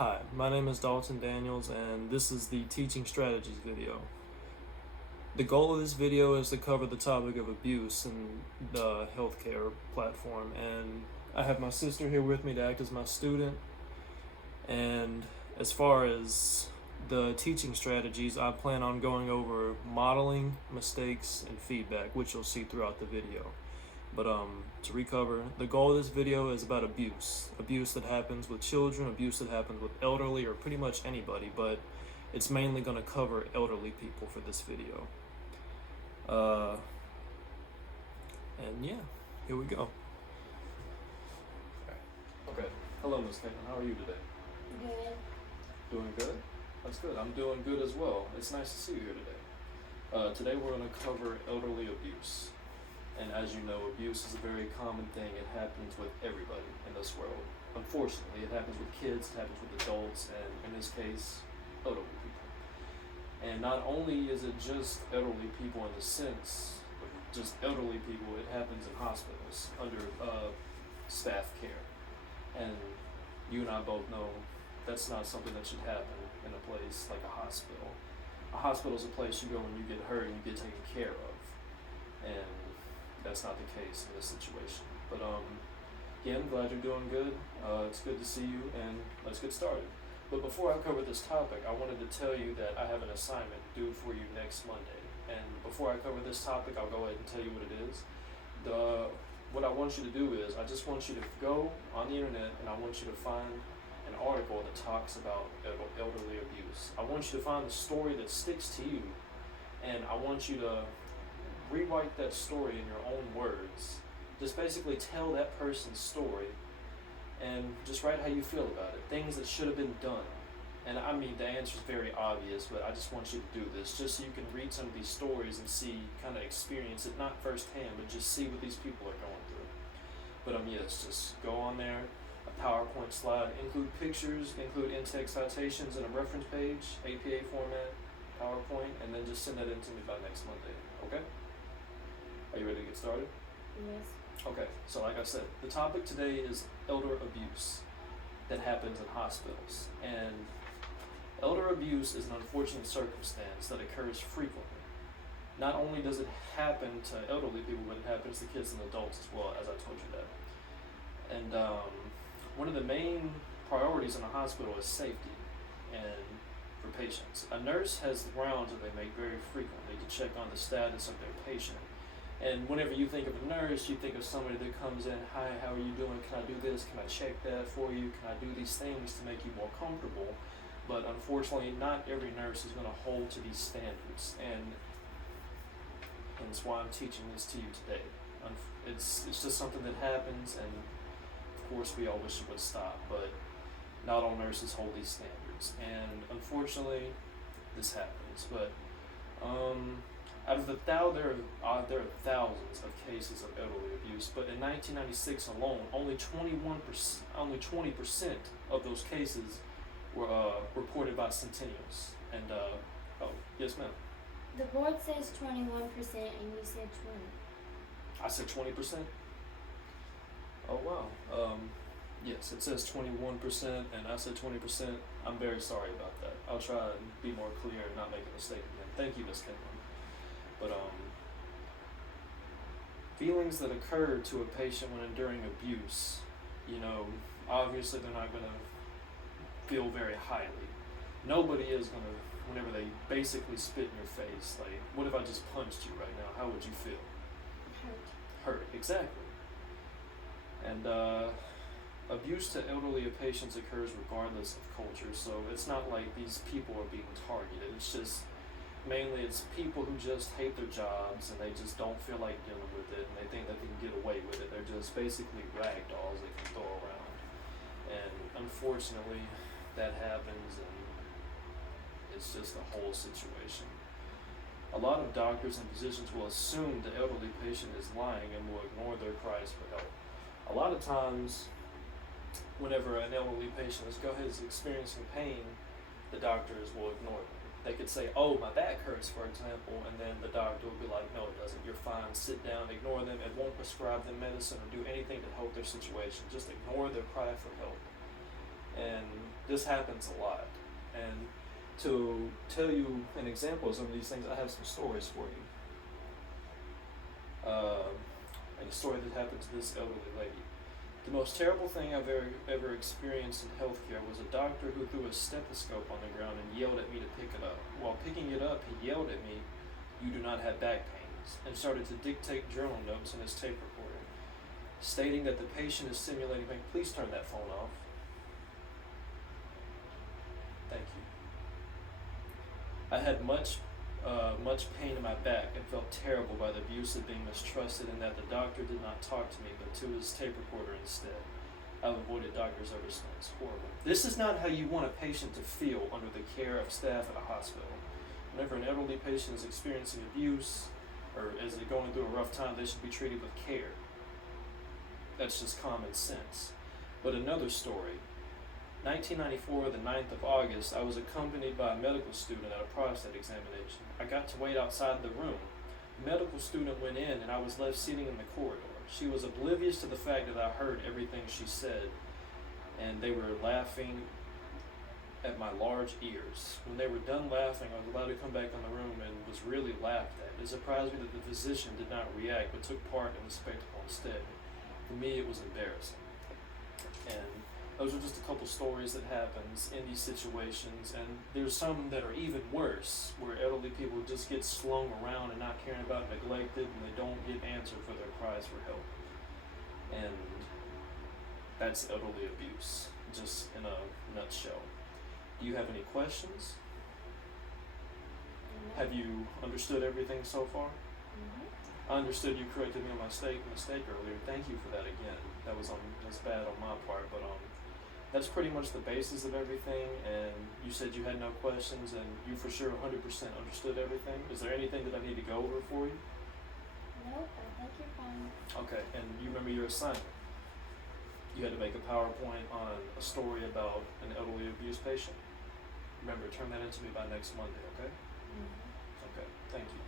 Hi, my name is Dalton Daniels, and this is the Teaching Strategies video. The goal of this video is to cover the topic of abuse in the healthcare platform, and I have my sister here with me to act as my student. And as far as the teaching strategies, I plan on going over modeling, mistakes, and feedback, which you'll see throughout the video. But to recover, the goal of this video is about abuse that happens with children, abuse that happens with elderly, or pretty much anybody, but it's mainly going to cover elderly people for this video. And yeah, here we go. Okay. Hello, Miss Caitlin. How are you today? Good. Doing good? That's good. I'm doing good as well. It's nice to see you here today. Today we're going to cover elderly abuse. And as you know, abuse is a very common thing. It happens with everybody in this world. Unfortunately, it happens with kids, it happens with adults, and in this case, elderly people. And not only is it just elderly people in the sense, just elderly people, it happens in hospitals under staff care. And you and I both know that's not something that should happen in a place like a hospital. A hospital is a place you go when you get hurt and you get taken care of. And that's not the case in this situation. But yeah, I'm glad you're doing good. It's good to see you, and let's get started. But before I cover this topic, I wanted to tell you that I have an assignment due for you next Monday. And before I cover this topic, I'll go ahead and tell you what it is. What I want you to do is, I just want you to go on the internet and I want you to find an article that talks about elderly abuse. I want you to find the story that sticks to you, and I want you to rewrite that story in your own words. Just basically tell that person's story and just write how you feel about it. Things that should have been done. And I mean, the answer is very obvious, but I just want you to do this just so you can read some of these stories and see, kind of experience it, not firsthand, but just see what these people are going through. But yes, just go on there, a PowerPoint slide, include pictures, include in-text citations and a reference page, APA format, PowerPoint, and then just send that in to me by next Monday, okay? Are you ready to get started? Yes. Okay, so like I said, the topic today is elder abuse that happens in hospitals. And elder abuse is an unfortunate circumstance that occurs frequently. Not only does it happen to elderly people, but it happens to kids and adults as well, as I told you that. And one of the main priorities in a hospital is safety and for patients. A nurse has rounds that they make very frequently to check on the status of their patient. And whenever you think of a nurse, you think of somebody that comes in, hi, how are you doing? Can I do this? Can I check that for you? Can I do these things to make you more comfortable? But unfortunately, not every nurse is going to hold to these standards. And that's why I'm teaching this to you today. It's just something that happens, and of course we all wish it would stop, but not all nurses hold these standards. And unfortunately, this happens. But out of there are thousands of cases of elderly abuse, but in 1996 alone, only 20% of those cases were reported by Centennials. And oh, yes, ma'am. The board says 21% and you said 20. I said 20%. Oh wow. Yes, it says 21%, and I said 20%. I'm very sorry about that. I'll try and be more clear and not make a mistake again. Thank you, Ms. Kenton. But feelings that occur to a patient when enduring abuse, obviously they're not going to feel very highly. Nobody is going to, whenever they basically spit in your face, like, what if I just punched you right now? How would you feel? Hurt, exactly. And abuse to elderly patients occurs regardless of culture, so it's not like these people are being targeted. It's just mainly it's people who just hate their jobs and they just don't feel like dealing with it, and they think that they can get away with it. They're just basically rag dolls they can throw around. And unfortunately, that happens, and it's just a whole situation. A lot of doctors and physicians will assume the elderly patient is lying and will ignore their cries for help. A lot of times, whenever an elderly patient is experiencing pain, the doctors will ignore them. They could say, oh, my back hurts, for example, and then the doctor will be like, no, it doesn't. You're fine. Sit down, ignore them. It won't prescribe them medicine or do anything to help their situation. Just ignore their cry for help. And this happens a lot. And to tell you an example of some of these things, I have some stories for you. Like a story that happened to this elderly lady. The most terrible thing I've ever experienced in healthcare was a doctor who threw a stethoscope on the ground and yelled at me to pick it up. While picking it up, he yelled at me, "You do not have back pains," and started to dictate journal notes in his tape recorder, stating that the patient is simulating pain. Please turn that phone off. Thank you. I had much pain in my back and felt terrible by the abuse of being mistrusted, and that the doctor did not talk to me but to his tape recorder instead. I've avoided doctors ever since. Horrible. This is not how you want a patient to feel under the care of staff at a hospital. Whenever an elderly patient is experiencing abuse or is going through a rough time, they should be treated with care. That's just common sense. But another story. 1994, the 9th of August, I was accompanied by a medical student at a prostate examination. I got to wait outside the room. The medical student went in and I was left sitting in the corridor. She was oblivious to the fact that I heard everything she said, and they were laughing at my large ears. When they were done laughing, I was allowed to come back in the room and was really laughed at. It surprised me that the physician did not react but took part in the spectacle instead. For me, it was embarrassing. And those are just a couple stories that happens in these situations, and there's some that are even worse, where elderly people just get slung around and not caring about, neglected, and they don't get answered for their cries for help. And that's elderly abuse, just in a nutshell. Do you have any questions? Have you understood everything so far? I understood you corrected me on my mistake earlier. Thank you for that again. That's bad on my part, but that's pretty much the basis of everything, and you said you had no questions, and you for sure 100% understood everything. Is there anything that I need to go over for you? Nope, I think you're fine. Okay, and you remember your assignment. You had to make a PowerPoint on a story about an elderly abuse patient. Remember, turn that into me by next Monday, okay? Okay, thank you.